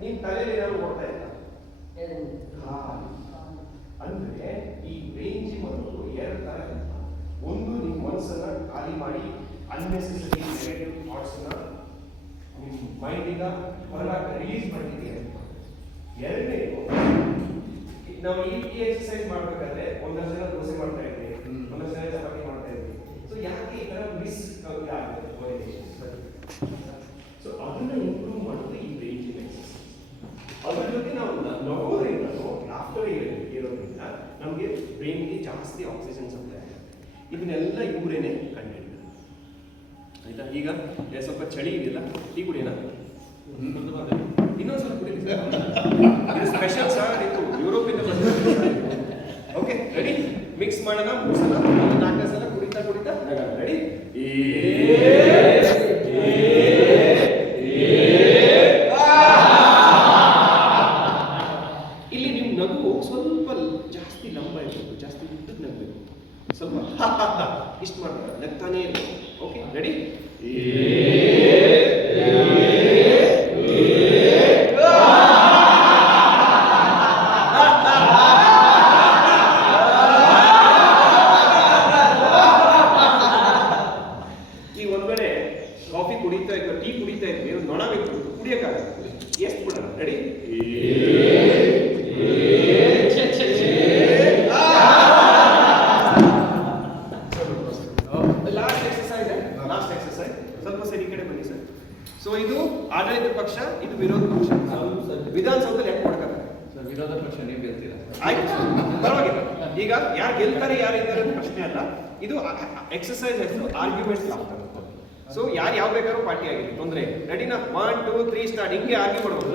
ನಿಮ್ ತಲೆಯಲ್ಲಿ ಏನಾದ್ರು ಓಡ್ತಾ ಇಲ್ಲ ಅಂದ್ರೆ ಈ ಬ್ರೈನ್ ಜಿಮ್ ಅನ್ನೋದು ಎರಡು ತರ ಇರುತ್ತೆ. ಒಂದು ನಿಮ್ಮ ಮನಸ್ಸನ್ನ ಖಾಲಿ ಮಾಡಿ ಅನ್ನೆಸೆಸರಿ ನೆಗೆಟಿವ್ ಥಾಟ್ಸ್ ನ ನಿಮ್ಮ ಮೈಂಡ್ ಇಂದ ಹೊರಗೆ ರಿಲೀಸ್ ಮಾಡಲಿಕ್ಕೆ. ಎರಡನೇದು ನಾವು ಈ ಎಕ್ಸರ್ಸೈಸ್ ಮಾಡ್ಬೇಕಾದ್ರೆ ಒಂದಷ್ಟು ಜನ ದೋಸೆ ಮಾಡ್ತಾ ಇದ್ವಿ, ಒಂದಷ್ಟು ಜನ ಚಪಾತಿ ಮಾಡ್ತಾ ಇದ್ವಿ. ಸೊ ಯಾಕೆ ಈ ತರ ಮಿಸ್ ಆಗುತ್ತೆ ಕೋರಿಲೇಷನ್? ಸೊ ಅದನ್ನ ಇಂಪ್ರೂವ್ ಮಾಡೋದು ಈ ಬ್ರೈನ್ ಜಿಮ್ ಎಕ್ಸರ್ಸೈಸ್. ಅದ್ರ ಜೊತೆ ನಾವು ನಗೋದ್ರಿಂದ ಲಾಫ್ಟರ್ ಇರೋದ್ರಿಂದ ನಮಗೆ ಬ್ರೈನ್ಗೆ ಜಾಸ್ತಿ ಆಕ್ಸಿಜನ್ ಸಪ್ಲೈ ಆಗುತ್ತೆ. ಇದನ್ನೆಲ್ಲ ಇವರೇನೆ ಕಂಡಿಡಿದ್ರು. ಆಯ್ತಾ? ಈಗ ಸ್ವಲ್ಪ ಚಳಿ ಇದೆಯಲ್ಲ, ಟೀ ಕುಡಿಯೋಣ? ಇನ್ನೊಂದ್ಸಲ ಕುಡಿಲಿ ಸರ್, ಇದು ಸ್ಪೆಷಲ್ ಸರ್, ಇದು ಯುರೋಪಿಂದ ಬಂದಿದೆ. Okay ready? ಮಿಕ್ಸ್ ಮಾಡೋಣ, 3 ಸಲ 4 ಸಲ ಕುಡಿತಾ ಕುಡಿತಾ ರೆಡಿ? ಇಲ್ಲಿ ನಿಮ್ ನಗು ಸ್ವಲ್ಪ ಜಾಸ್ತಿ ಲಂಬ ಇರಬೇಕು, ಜಾಸ್ತಿ ಉದ್ದಕ್ಕೆ ನಗಬೇಕು. ಸ್ವಲ್ಪ ಇಷ್ಟು ಮಾಡ್ತಾರೆ, ನಗ್ತಾನೇ ಇರಬೇಕು. Okay ready? ಕಾಫಿ ಕುಡಿತಾ ಇದ್ವಿ, ಟೀ ಕುಡಿತಾ ಇದ್ವಿ, ನೊಣ ಬೇಕು ಕುಡಿಯಕ್ಕಾಗಲ್ಲ. ಎಷ್ಟು ಬಿಡೋಣ? ರೆಡಿ? Last exercise. ಸ್ವಲ್ಪ ಸರಿ ಕಡೆ ಬನ್ನಿ ಸರ್. ಸೊ ಇದು ಆಡಳಿತ ಪಕ್ಷ, ಇದು ವಿರೋಧ ಪಕ್ಷ. ವಿಧಾನಸೌಧದಲ್ಲಿ ಯಾಕೆ ಕೊಡಕ್ಕಾಗಲ್ಲ ಸರ್? ವಿರೋಧ ಪಕ್ಷ ನೀವು ಗೆಲ್ತೀರಾ, ಆಯ್ತು ಪರವಾಗಿಲ್ಲ. ಈಗ ಯಾರು ಗೆಲ್ತಾರೆ ಯಾರು ಇದ್ದಾರೆ ಪ್ರಶ್ನೆ ಅಲ್ಲ. ಇದು ಎಕ್ಸರ್ಸೈಸ್ ಹೆಸರು ಆರ್ಗ್ಯುಮೆಂಟ್ಸ್ ಆಗ್ತದೆ. ಸೊ ಯಾರು ಯಾವ ಬೇಕಾದ್ರೂ ಪಾರ್ಟಿ ಆಗಿದೆ, ತೊಂದರೆ. ರೆಡಿನಾ? 1 2 3 ಸ್ಟಾರ್ಟ್. ಹಿಂಗೆ ಆರ್ಗ್ಯೂ ಮಾಡ್ಬೋದು.